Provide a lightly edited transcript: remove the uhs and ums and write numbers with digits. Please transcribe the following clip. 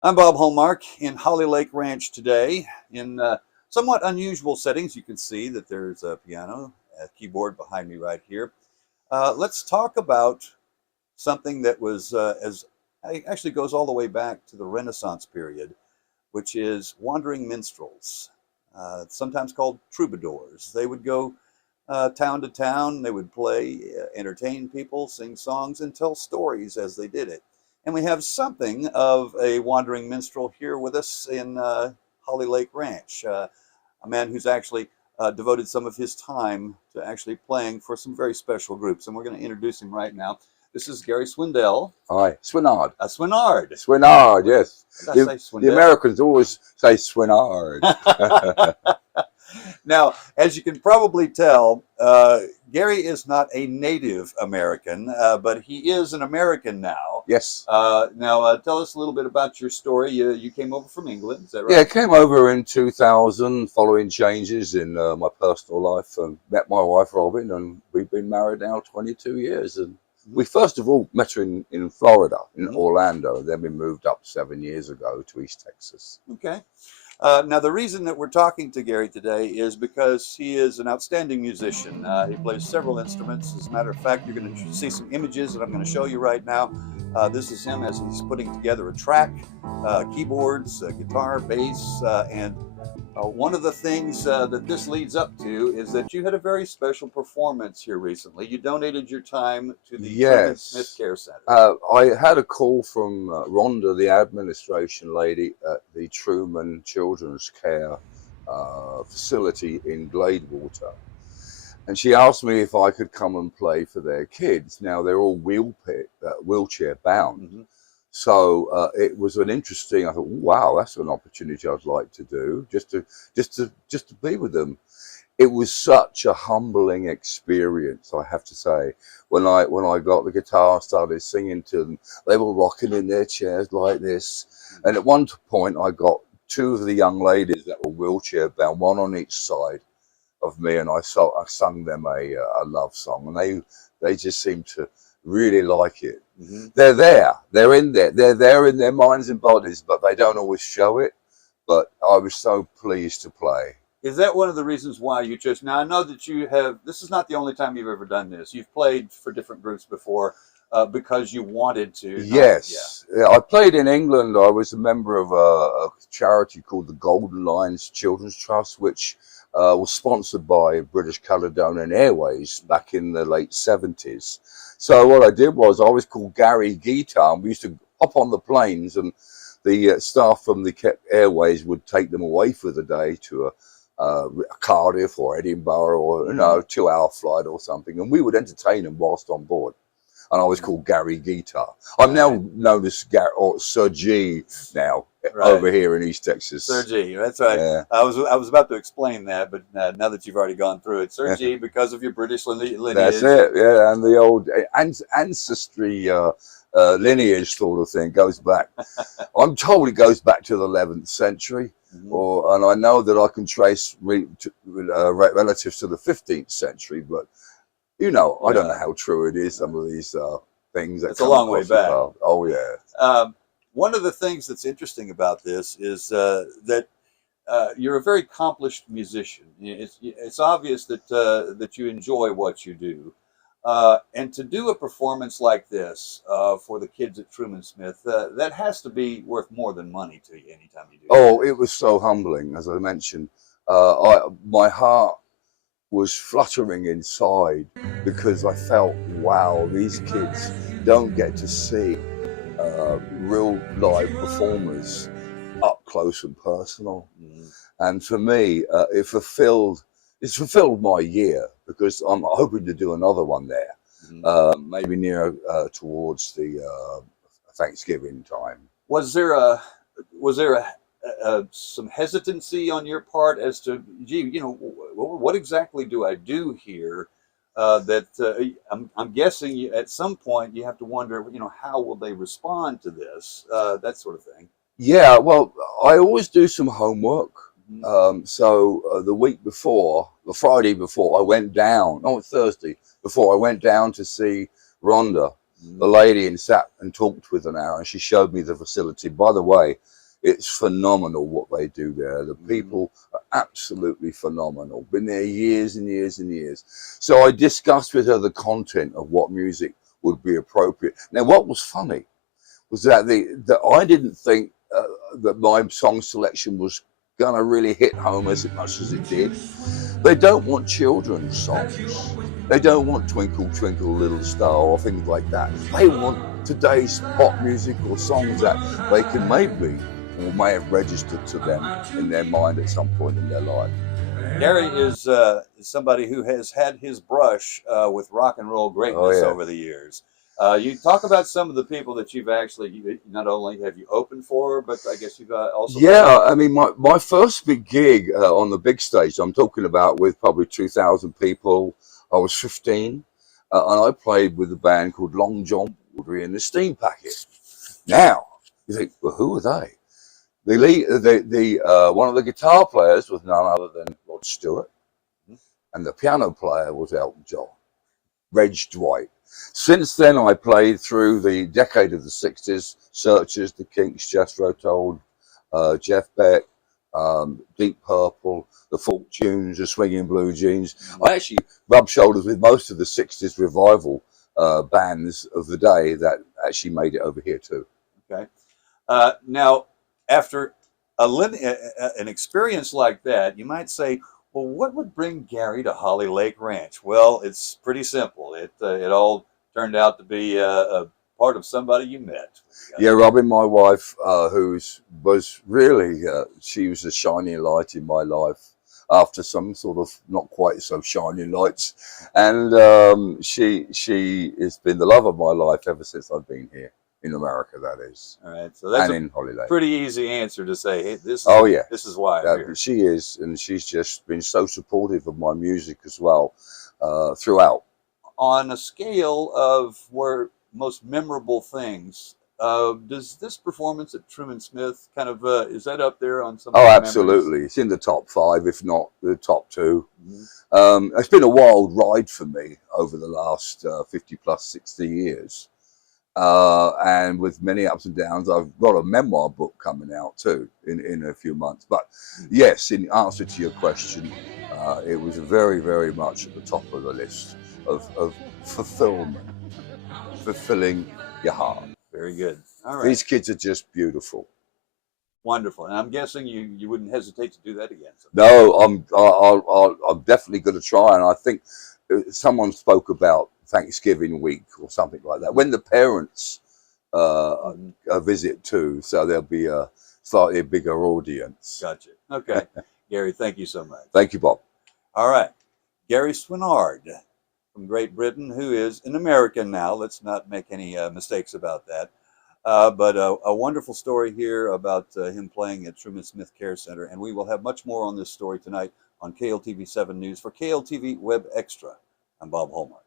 I'm Bob Hallmark in Holly Lake Ranch today in somewhat unusual settings. You can see that there's a piano, a keyboard behind me right here. Let's talk about something that was actually goes all the way back to the Renaissance period, which is wandering minstrels, sometimes called troubadours. They would go town to town. They would play, entertain people, sing songs, and tell stories as they did it. And we have something of a wandering minstrel here with us in Holly Lake Ranch, a man who's actually devoted some of his time to actually playing for some very special groups. And we're going to introduce him right now. This is Gary Swindell. Hi, Swinard. Swinard. Swinard, yes. Did I say Swindell? The Americans always say Swinard. Now, as you can probably tell, Gary is not a native American, but he is an American now. Yes. Now, tell us a little bit about your story. You came over from England, is that right? Yeah, I came over in 2000 following changes in my personal life and met my wife, Robin, and we've been married now 22 years. And we first of all met her in Florida, in Orlando. Then we moved up 7 years ago to East Texas. Okay. Now, the reason that we're talking to Gary today is because he is an outstanding musician. He plays several instruments. As a matter of fact, you're going to see some images that I'm going to show you right now. This is him as he's putting together a track, keyboards, guitar, bass, and one of the things that this leads up to is that you had a very special performance here recently. You donated your time to the Truman Smith Care Center. I had a call from Rhonda, the administration lady at the Truman Children's Care facility in Gladewater. And she asked me if I could come and play for their kids. Now, they're all wheelchair bound. So it was an interesting. I thought, wow, that's an opportunity I'd like to do, just to be with them. It was such a humbling experience, I have to say. When I got the guitar, started singing to them, they were rocking in their chairs like this. And at one point, I got two of the young ladies that were wheelchair bound, one on each side of me, and I sung them a love song, and they just seemed to really like it. They're they're in their minds and bodies, but they don't always show it. But I was so pleased to play. Is that one of the reasons why you chose? Now, I know that you have, this is not the only time you've ever done this. You've played for different groups before because you wanted to. Yes. Yeah, I played in England. I was a member of a charity called the Golden Lions Children's Trust, which was sponsored by British Caledonian Airways back in the late 70s. So what I did was I was called Gary Guitar, and we used to hop on the planes, and the staff from the Airways would take them away for the day to a Cardiff or Edinburgh or 2-hour flight or something, and we would entertain them whilst on board. And I was called Gary Guitar. I'm now known as Sir G now over here in East Texas. Sir G, that's right. Yeah. I was about to explain that, but now that you've already gone through it, Sir G, because of your British lineage. That's it, yeah, and the old ancestry lineage sort of thing goes back. I'm told it goes back to the 11th century, and I know that I can trace relatives to the 15th century, but I don't know how true it is. Some of these things. It's a long way back. Oh yeah. One of the things that's interesting about this is that you're a very accomplished musician. It's obvious that you enjoy what you do, and to do a performance like this for the kids at Truman Smith, that has to be worth more than money to you anytime you do. Oh, it was so humbling, as I mentioned. My heart was fluttering inside because I felt, wow, these kids don't get to see real live performers up close and personal. And for me, it fulfilled my year, because I'm hoping to do another one there, maybe near towards the Thanksgiving time. Was there some hesitancy on your part as to, gee, what exactly do I do here? I'm guessing at some point you have to wonder, how will they respond to this? That sort of thing. Yeah, well, I always do some homework. So the week before, the Thursday before I went down to see Rhonda, the lady and sat and talked with an hour, and she showed me the facility. By the way, it's phenomenal what they do there. The people are absolutely phenomenal. Been there years and years and years. So I discussed with her the content of what music would be appropriate. Now, what was funny was that I didn't think that my song selection was gonna really hit home as much as it did. They don't want children's songs. They don't want Twinkle Twinkle Little Star or things like that. They want today's pop music or songs that they can maybe or may have registered to them in their mind at some point in their life. Gary is somebody who has had his brush with rock and roll greatness over the years. You talk about some of the people that you've actually, not only have you opened for, but I guess you've also... Yeah, I mean, my first big gig on the big stage, I'm talking about with probably 2,000 people. I was 15, and I played with a band called Long John Baldry and the Steam Packet. Now, you think, well, who are they? One of the guitar players was none other than Rod Stewart, and the piano player was Elton John, Reg Dwight. Since then, I played through the decade of the 60s, Searchers, the Kinks, Jethro Tull, Jeff Beck, Deep Purple, the Fortunes, the Swinging Blue Jeans. I actually rubbed shoulders with most of the 60s revival bands of the day that actually made it over here too. Okay. Now, after an experience like that, you might say, well, what would bring Gary to Holly Lake Ranch? Well, it's pretty simple. It all turned out to be a part of somebody you met. Yeah, Robin, my wife, was really, she was a shining light in my life after some sort of not quite so shining lights. And she has been the love of my life ever since I've been here. In America, that is. All right, so that's in Holly Lake. Pretty easy answer to say, hey, this is, this is why I'm here. She is, and she's just been so supportive of my music as well throughout. On a scale of where most memorable things, does this performance at Truman Smith kind of, is that up there on some? Oh, absolutely. Memories? It's in the top 5, if not the top 2. It's been a wild ride for me over the last 50 plus 60 years. And with many ups and downs. I've got a memoir book coming out too in a few months. But yes, in answer to your question, it was very, very much at the top of the list of fulfillment, fulfilling your heart. Very good. All right. These kids are just beautiful. Wonderful. And I'm guessing you wouldn't hesitate to do that again. No, I'm definitely going to try. And I think someone spoke about Thanksgiving week or something like that, when the parents visit too, so there'll be a slightly bigger audience. Gotcha. Okay. Gary, thank you so much. Thank you, Bob. All right. Gary Swinard from Great Britain, who is an American now. Let's not make any mistakes about that. But a wonderful story here about him playing at Truman Smith Care Center. And we will have much more on this story tonight on KLTV 7 News. For KLTV Web Extra, I'm Bob Hallmark.